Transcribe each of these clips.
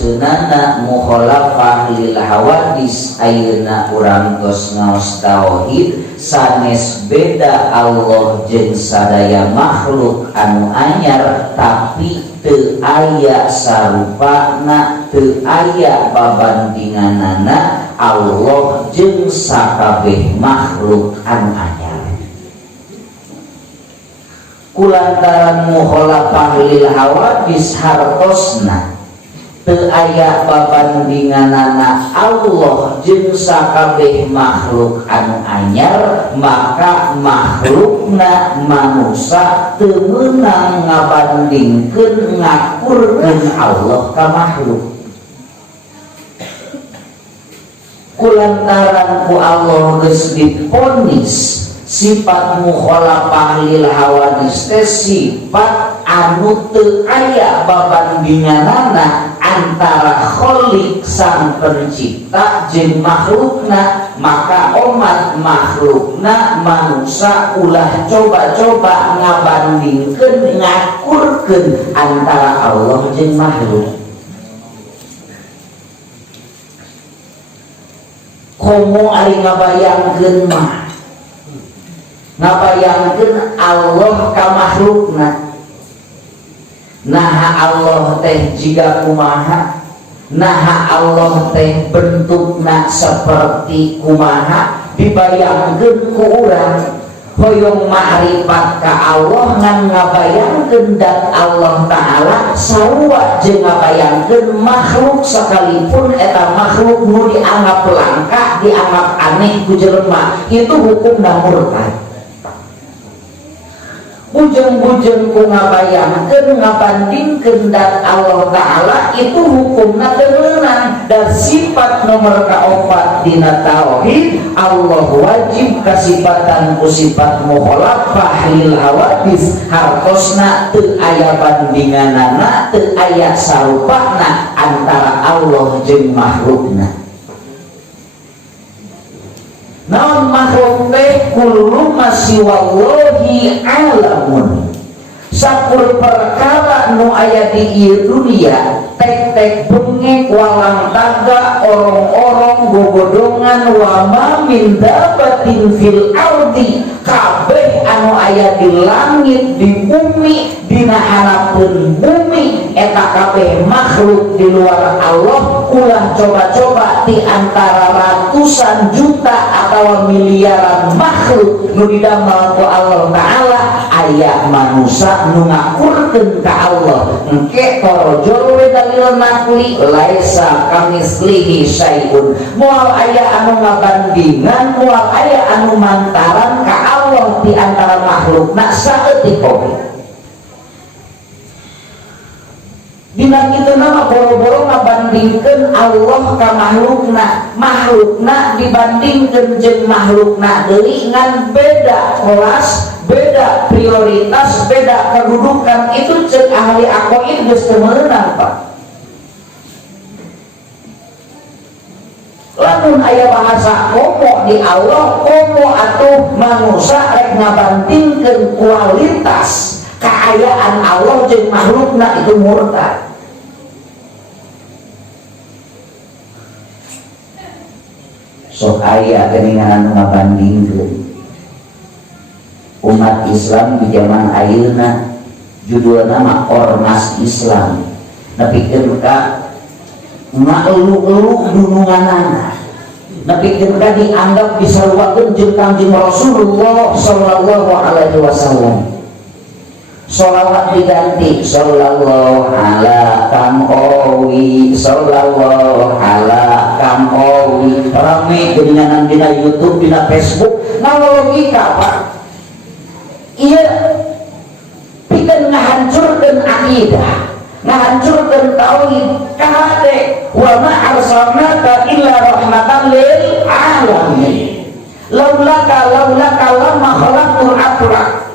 Sunana mukhalafah lil hawadis ayeuna urang tos ngaos tauhid sanes beda Allah jeung sadaya makhluk anu anyar tapi teu aya sarupana teu aya babandinganana Allah jeung sakabeh makhluk anu anyar. Kulantaran mukhalafah lil hawadis hartosna teu aya babandinganana Allah jeung sakabeh makhluk anu anyar, maka makhlukna manusia teu meunang ngabandingkeun ngakurkeun Allah ka makhluk. Kulantaran ku Allah geus diponis sifat mukhalafah lil hawadis teh sifat anu teu aya babandinganana antara Khalik sang pencipta jeung makhlukna, maka umat makhlukna manusia ulah coba-coba ngabandingkeun ngakurkeun antara Allah jeung makhluk. Komo ari ngabayangkeun mah ngabayangkeun Allah ka makhlukna. Naha Allah teh jiga kumaha, naha Allah teh bentukna seperti kumaha, dibayangkeun ku urang hoyong ma'rifat ka Allah ngan ngabayangkeun dat Allah Ta'ala sarua jeung ngabayangkeun makhluk sekalipun eta makhluk nu dianggap langka, dianggap aneh ku jelema, itu hukumna murtad. Bujeng-bujeng ku ngabayangkeun ngabandingkeun dat Allah Ta'ala itu hukumna teu meunang. Dan sifat nomor kaopat dina tauhid Allah wajib kasifatan ku sifat mukhalafah lil hawadis hartosna teu aya bandinganana teu aya sarupana antara Allah jeung makhlukna. Naon makhluk teh kullu masiwallahi alamun. Sakur perkara nu aya di ieu dunia tek-tek bengek walang taga orong-orong gogodongan wa ma min dabatin fil ardi kabeh anu aya di langit di bumi dina harapeun bumi eta kabeh makhluk di luar Allah ulah coba-coba di antara ratusan juta atau miliaran makhluk nu didamel ku Allah Ta'ala aya manusia nu ngakurkeun ka Allah engke torojol we dalil nakli laisa kamislihi syai'un. Moal aya anu ngabandingan, moal aya anu mantaran ka Allah di antara makhlukna saeutik oge. Dina kitu nama boro-boro ngabandingkeun Allah ka makhlukna, makhlukna dibandingkeun jeung makhlukna deui ngan beda kelas, beda prioritas, beda kedudukan. Itu ceuk ahli aqaid geus teu meunang, Pak. Lamun aya bahasa komo di Allah, komo atuh manusia rek ngabandingkeun kualitas keayaan Allah jeung makhlukna itu murtad. Sok aya geuningan ngabandingkeun umat Islam di zaman ayeuna judulna mah ormas Islam nepikeun ka makluk-luk dununganana nepikeun ka dianggap disaruakeun jeung Kangjeng Rasulullah sallallahu alaihi wasallam. Sholawat diganti sallallahu ala kamowi, sallallahu ala kamowi. Rame geuningan dina YouTube, dina Facebook, ngalogika Pak. Iya pikeun ngahancurkeun akidah, ngahancurkeun tauhid. Kade wa ma arsalnaka illa rahmatan lil alamin. Laulaka lamma khalaqtul aflaq.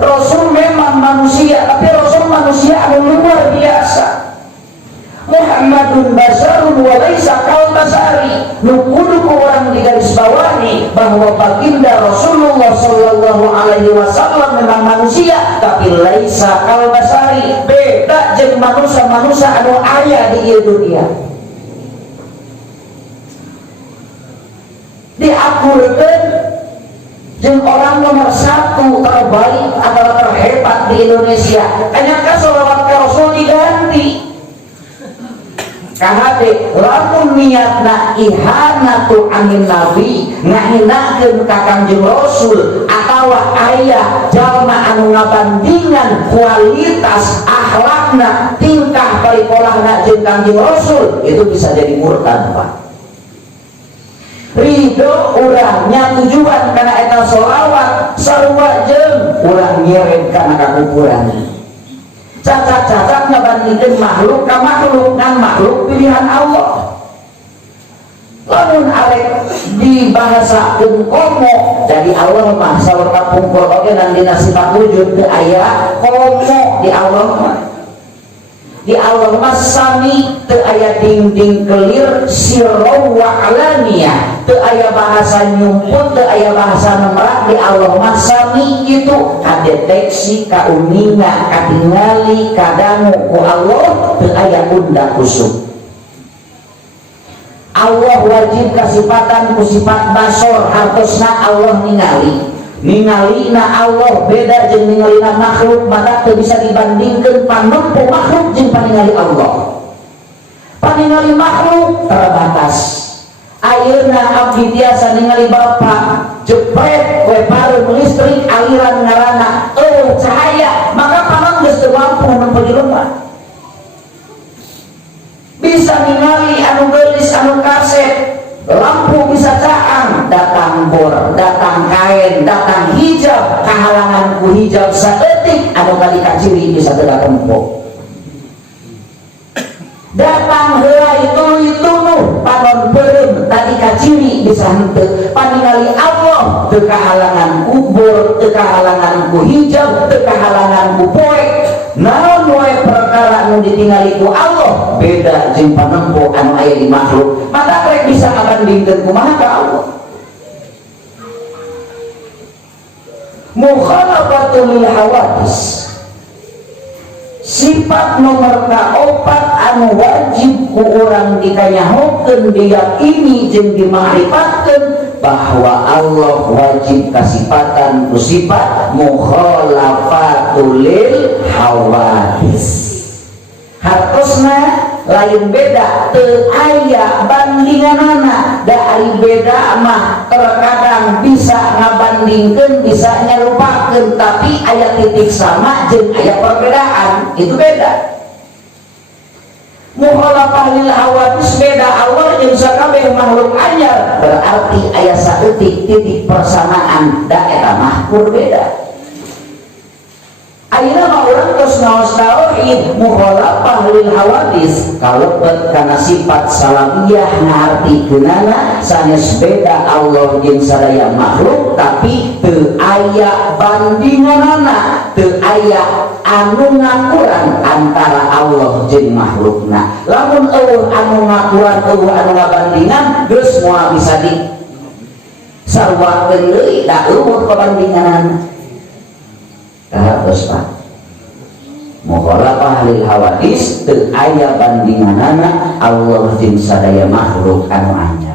Rasul memang manusia, tapi Rasul manusia anu luar biasa. nu kudu ku orang digarisbawahi bahwa baginda Rasulullah sallallahu alaihi wasallam memang manusia tapi laisa kal basari, beda jeung manusia-manusia anu aya di ieu dunia. Diakurkeun jeung orang nomor 1 terbaik atau terhebat di Indonesia, ternyata sholawat ka Rasul diganti. Kahade lamun niatna ihanatu anin nabi, ngahinakeun ka Kangjeng Rasul atawa aya jalma anu ngabandingan kualitas akhlakna, tingkah paripolahna jeung Kangjeng Rasul, itu bisa jadi murtad, Pak. Ridho urangnya tujuan karena eta sholawat sarua jeung urang ngirim kana kakuburan. Cacat-cacat ngabandingkeun makhluk ka makhluk, ngan makhluk pilihan Allah. Lamun arek dibahasakeun komo, jadi Allah mah saur kapungkur oge dan dina sifat wujud teu aya komo di Allah mah. Di Allah mah sami, teu aya dinding kelir sirra wa alaniyah, teu aya bahasa nyumput, teu aya bahasa nemrak. Di Allah mah sami gitu, kadeteksi, kauninga, katingali, kadangu ku Allah, teu aya unda kusuk. Allah wajib kasifatan ku sifat basor, hartosna Allah ningalina Allah beda jeung ningalina makhluk, maka teu bisa dibandingkeun panempo makhluk jeung paningali Allah. Paningali makhluk terbatas. Ayeuna abdi tiasa ningali bapak jepret we pareum listrik aliran ngaranna cahaya, maka panon geus teu mampu nempo jelema. Bisa ningali anu geulis anu kaset, lampu bisa caang, datang bor, datang kain, datang hijab, kahalangan ku hijab saeutik anu kali kaciri bisa teu tempo. Datang heula itu panon beureum tadi kaciri bisa henteu, paningali Allah teu kahalangan ku bor, teu kahalangan ku hijab, teu kahalangan ku poek. Naon wae perkara anu ditingali ku Allah beda jeung panempo anu aya di makhluk, maka rek bisa ngabandingkeun kumaha ka Allah. Mukhalafatul lil hawadis, sifat nomor kaopat anu wajib ku urang dikanyahokeun, diyakini jeung dima'rifatkeun bahwa Allah wajib kasifatan ku sifat mukhalafatul lil hawadis. Hartosna lain beda, teu aya bandinganana. Da ari beda mah terkadang bisa ngabandingkeun, bisa nyarupakeun, tapi aya titik sama jeung aya perbedaan, itu beda. Mukhalafah lil hawadis beda Allah jeung sakabeh makhluk anyar, berarti aya saeutik titik persamaan, da eta mah berbeda. Ayeuna mah urang tos ngaos tauhid mukhalafah lil hawadis kalebet kana sifat salamiyah ngaartikeunana sanes beda Allah jeung sadaya makhluk, tapi teu aya bandinganana, teu aya anu ngakuran antara Allah jeung makhlukna. Lamun eueuh anu ngakuran, eueuh anu ngabandingan, geus moal bisa di sarwakeun deui, da eueuh pabandinganana. Kahartos Pak, mukhalafah lil hawadis teu aya bandinganana Allah jeung sadaya makhluk anu anyar.